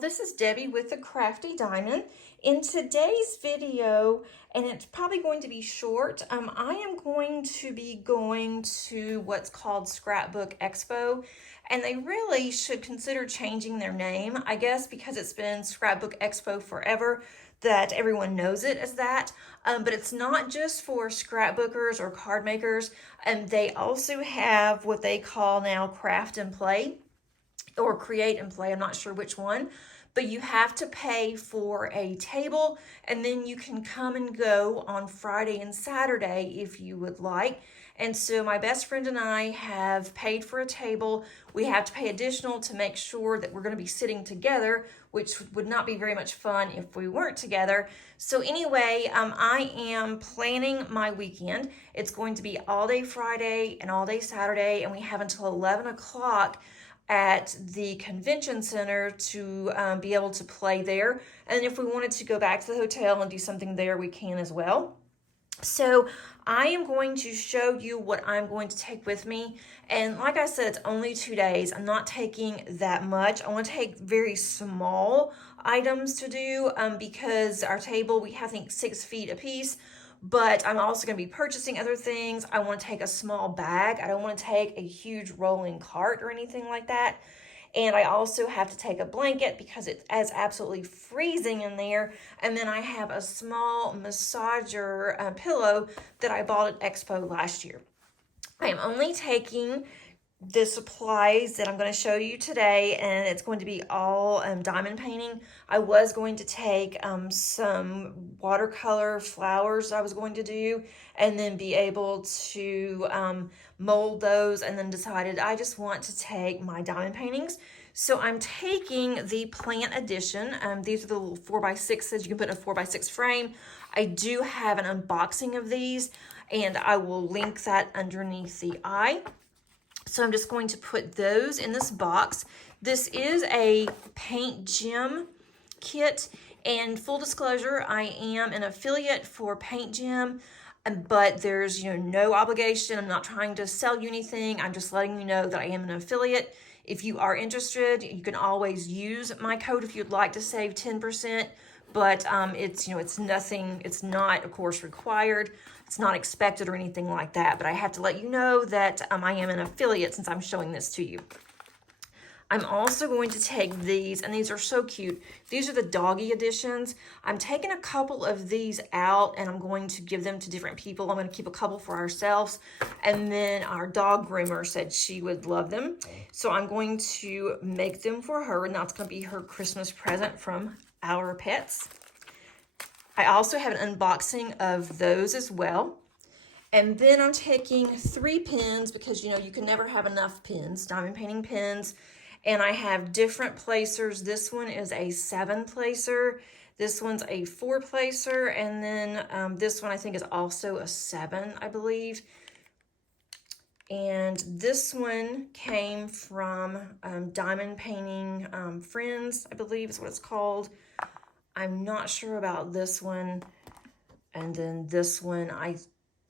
this is Debbie with the Crafty Diamond. In today's video, and it's probably going to be short, I am going to be going to what's called Scrapbook Expo, and they really should consider changing their name, I guess, because it's been Scrapbook Expo forever, that everyone knows it as that. But it's not just for scrapbookers or card makers, and they also have what they call now Craft and Play, or Create and Play, I'm not sure which one, but you have to pay for a table, and then you can come and go on Friday and Saturday if you would like. And so my best friend and I have paid for a table. We have to pay additional to make sure that we're going to be sitting together, which would not be very much fun if we weren't together. So anyway, I am planning my weekend. It's going to be all day Friday and all day Saturday, and we have until 11 o'clock at the convention center to be able to play there. And if we wanted to go back to the hotel and do something there, we can as well. So I am going to show you what I'm going to take with me. And like I said, it's only 2 days. I'm not taking that much. I want to take very small items to do because our table, we have, I think, 6 feet a piece. But I'm also going to be purchasing other things. I want to take a small bag. I don't want to take a huge rolling cart or anything like that. And I also have to take a blanket because it's absolutely freezing in there. And then I have a small massager pillow that I bought at Expo last year. I am only taking the supplies that I'm going to show you today, and it's going to be all diamond painting. I was going to take some watercolor flowers I was going to do, and then be able to mold those, and then decided I just want to take my diamond paintings. So I'm taking the plant edition. These are the little 4x6s you can put in a 4x6 frame. I do have an unboxing of these, and I will link that underneath the eye. So I'm just going to put those in this box. This is a paint gem kit, and full disclosure, I am an affiliate for Paint Gem, but there's no obligation. I'm not trying to sell you anything. I'm just letting you know that I am an affiliate. If you are interested, you can always use my code if you'd like to save 10%. But it's nothing. It's not, of course, required. It's not expected or anything like that. But I have to let you know that I am an affiliate since I'm showing this to you. I'm also going to take these, and these are so cute. These are the doggy editions. I'm taking a couple of these out, and I'm going to give them to different people. I'm going to keep a couple for ourselves, and then our dog groomer said she would love them. So I'm going to make them for her, and that's going to be her Christmas present from our pets. I also have an unboxing of those as well. And then I'm taking 3 pens because you can never have enough pens, diamond painting pens. And I have different placers. This one is a 7 placer. This one's a 4 placer. And then this one I think is also a 7, I believe. And this one came from Diamond Painting Friends, I believe is what it's called. I'm not sure about this one. And then this one,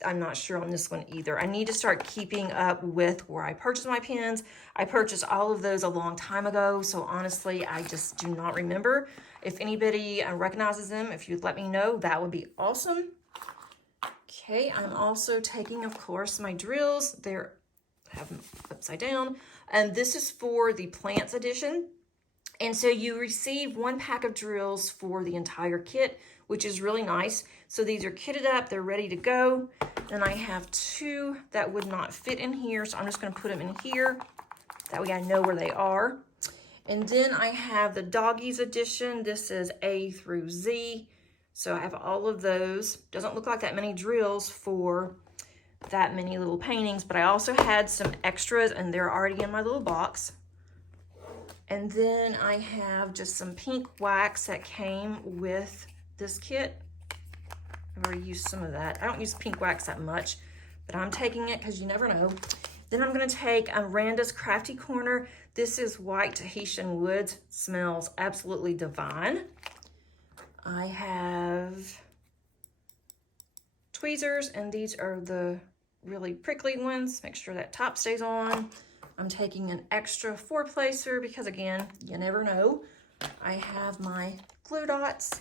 I'm not sure on this one either. I need to start keeping up with where I purchase my pens. I purchased all of those a long time ago, so honestly, I just do not remember. If anybody recognizes them, if you'd let me know, that would be awesome. Okay, I'm also taking, of course, my drills. I have them upside down. And this is for the Plants edition. And so you receive 1 pack of drills for the entire kit, which is really nice. So these are kitted up, they're ready to go. And I have 2 that would not fit in here, so I'm just gonna put them in here. That way I know where they are. And then I have the Doggies edition. This is A through Z. So I have all of those. Doesn't look like that many drills for that many little paintings, but I also had some extras, and they're already in my little box. And then I have just some pink wax that came with this kit. I've already used some of that. I don't use pink wax that much, but I'm taking it because you never know. Then I'm going to take Randa's Crafty Corner. This is white Tahitian woods. Smells absolutely divine. I have tweezers, and these are the really prickly ones. Make sure that top stays on. I'm taking an extra 4 placer because, again, you never know. I have my glue dots,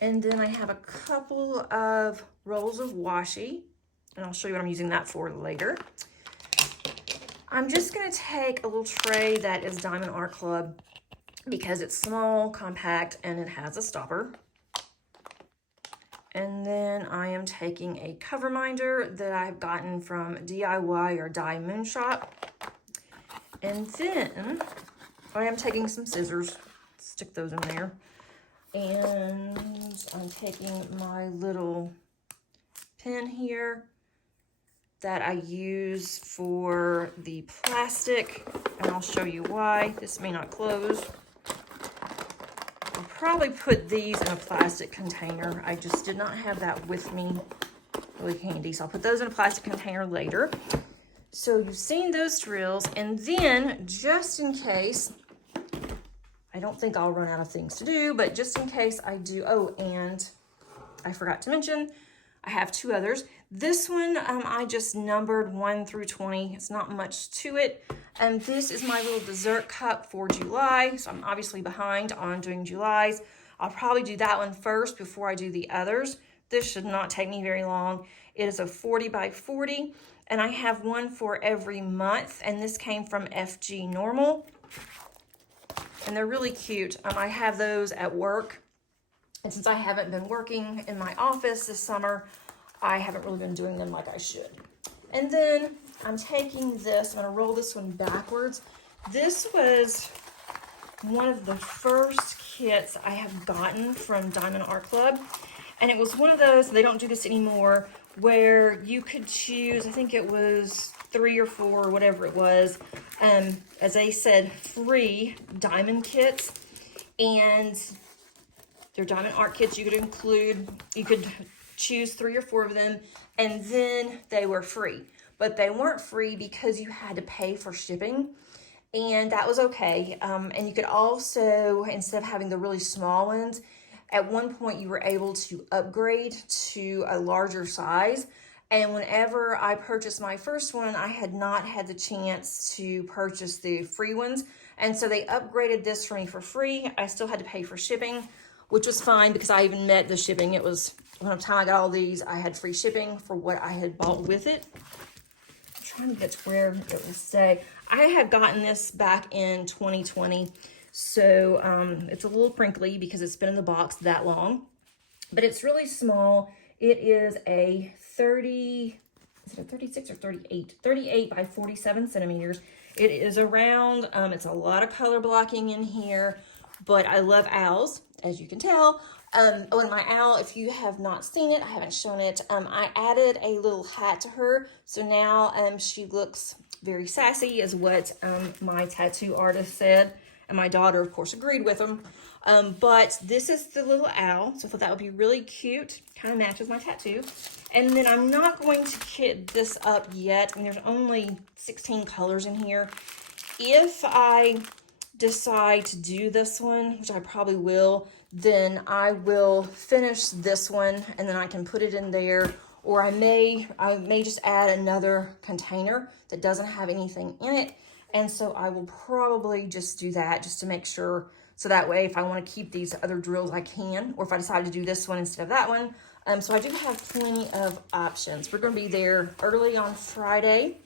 and then I have a couple of rolls of washi, and I'll show you what I'm using that for later. I'm just gonna take a little tray that is Diamond Art Club because it's small, compact, and it has a stopper. And then I am taking a cover minder that I've gotten from DIY or Die Moon Shop. And then I am taking some scissors, stick those in there. And I'm taking my little pen here that I use for the plastic, and I'll show you why. This may not close. I'll probably put these in a plastic container. I just did not have that with me, really handy. So I'll put those in a plastic container later. So you've seen those drills, and then just in case, I don't think I'll run out of things to do, but just in case I do, oh, and I forgot to mention, I have two others. This one, I just numbered 1 through 20. It's not much to it. And this is my little dessert cup for July. So I'm obviously behind on doing July's. I'll probably do that one first before I do the others. This should not take me very long. It is a 40 by 40, and I have one for every month. And this came from FG Normal. And they're really cute. I have those at work. And since I haven't been working in my office this summer, I haven't really been doing them like I should. And then I'm taking this, I'm gonna roll this one backwards. This was one of the first kits I have gotten from Diamond Art Club. And it was one of those, they don't do this anymore, where you could choose, I think it was 3 or 4 or whatever it was, as they said, free diamond kits. And they're diamond art kits. You could choose 3 or 4 of them, and then they were free. But they weren't free because you had to pay for shipping, and that was okay. And you could also, instead of having the really small ones, at one point you were able to upgrade to a larger size. And whenever I purchased my first one, I had not had the chance to purchase the free ones. And so they upgraded this for me for free. I still had to pay for shipping, which was fine because I even met the shipping. It was, by the time I got all these, I had free shipping for what I had bought with it. I'm trying to get to where it would say. I had gotten this back in 2020. So it's a little crinkly because it's been in the box that long. But it's really small. It is a 30, is it a 36 or 38? 38 by 47 centimeters. It is around, it's a lot of color blocking in here, but I love owls, as you can tell. And my owl, if you have not seen it, I haven't shown it, I added a little hat to her. So now she looks very sassy, is what my tattoo artist said. And my daughter, of course, agreed with him. But this is the little owl. So I thought that would be really cute. Kind of matches my tattoo. And then I'm not going to kit this up yet. I mean, there's only 16 colors in here. If I decide to do this one, which I probably will, then I will finish this one and then I can put it in there. Or I may just add another container that doesn't have anything in it. And so I will probably just do that just to make sure. So that way, if I want to keep these other drills, I can. Or if I decide to do this one instead of that one. So I do have plenty of options. We're going to be there early on Friday.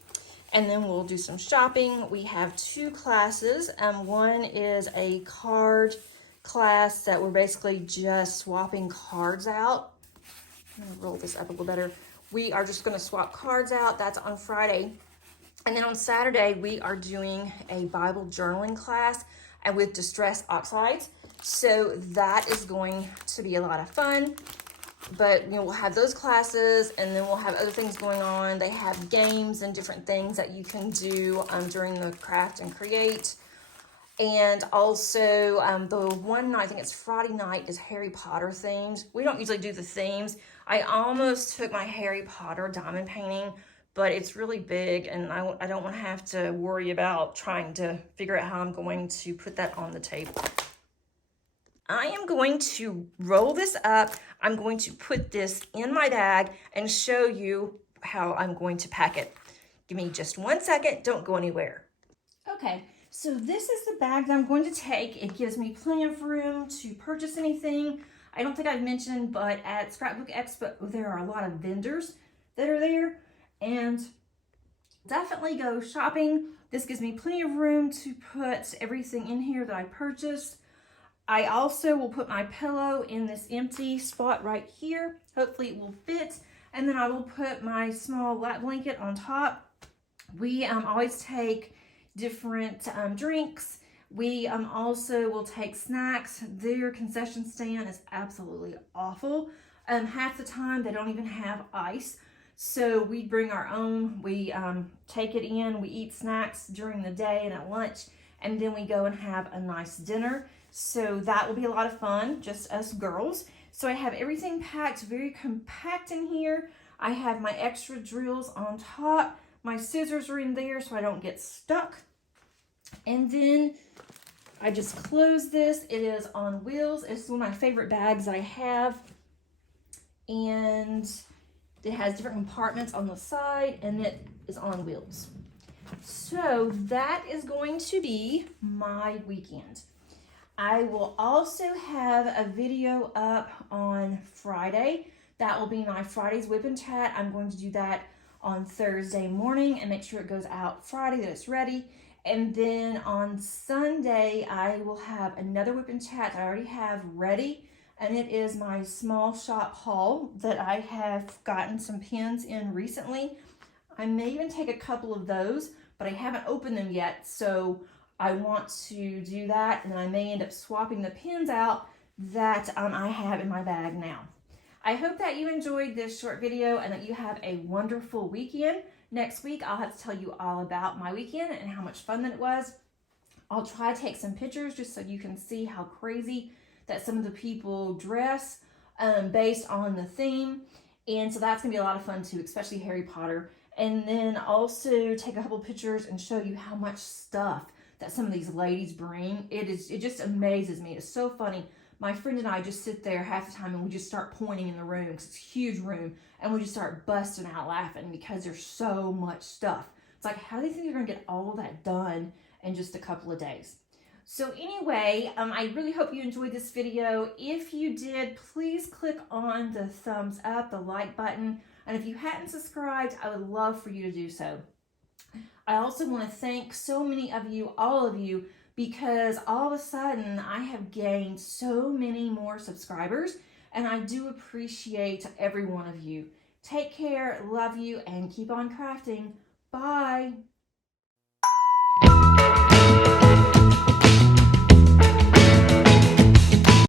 And then we'll do some shopping. We have 2 classes. One is a card class that we're basically just swapping cards out. I'm going to roll this up a little better. We are just going to swap cards out. That's on Friday. And then on Saturday, we are doing a Bible journaling class and with distress oxides. So that is going to be a lot of fun. But we'll have those classes, and then we'll have other things going on. They have games and different things that you can do during the craft and create. And also the one night, I think it's Friday night, is Harry Potter themed. We don't usually do the themes. I almost took my Harry Potter diamond painting, but it's really big, and I don't want to have to worry about trying to figure out how I'm going to put that on the table. I am going to roll this up. I'm going to put this in my bag and show you how I'm going to pack it. Give me just 1 second. Don't go anywhere. Okay, So this is the bag that I'm going to take. It gives me plenty of room to purchase anything. I don't think I've mentioned, but at Scrapbook Expo, there are a lot of vendors that are there, and definitely go shopping. This gives me plenty of room to put everything in here that I purchased. I also will put my pillow in this empty spot right here. Hopefully it will fit. And then I will put my small lap blanket on top. We always take different drinks. We also will take snacks. Their concession stand is absolutely awful. Half the time they don't even have ice. So we bring our own. We take it in. We eat snacks during the day and at lunch. And then we go and have a nice dinner. So that will be a lot of fun, just us girls. So I have everything packed very compact in here. I have my extra drills on top. My scissors are in there so I don't get stuck. And then I just close this. It is on wheels. It's one of my favorite bags I have. And it has different compartments on the side, and it is on wheels. So that is going to be my weekend. I will also have a video up on Friday. That will be my Friday's Whip and Chat. I'm going to do that on Thursday morning and make sure it goes out Friday, that it's ready. And then on Sunday, I will have another Whip and Chat I already have ready. And it is my small shop haul that I have gotten some pins in recently. I may even take a couple of those, but I haven't opened them yet. So I want to do that, and I may end up swapping the pins out that I have in my bag now. I hope that you enjoyed this short video and that you have a wonderful weekend. Next week, I'll have to tell you all about my weekend and how much fun that it was. I'll try to take some pictures just so you can see how crazy that some of the people dress based on the theme. And so that's gonna be a lot of fun too, especially Harry Potter. And then also take a couple pictures and show you how much stuff that some of these ladies bring. It just amazes me. It's so funny. My friend and I just sit there half the time and we just start pointing in the room because it's a huge room, and we just start busting out laughing because there's so much stuff. It's like, how do they think they're gonna get all that done in just a couple of days? So anyway, I really hope you enjoyed this video. If you did, please click on the thumbs up, the like button. And if you hadn't subscribed, I would love for you to do so. I also want to thank so many of you, all of you, because all of a sudden I have gained so many more subscribers, and I do appreciate every one of you. Take care, love you, and keep on crafting. Bye.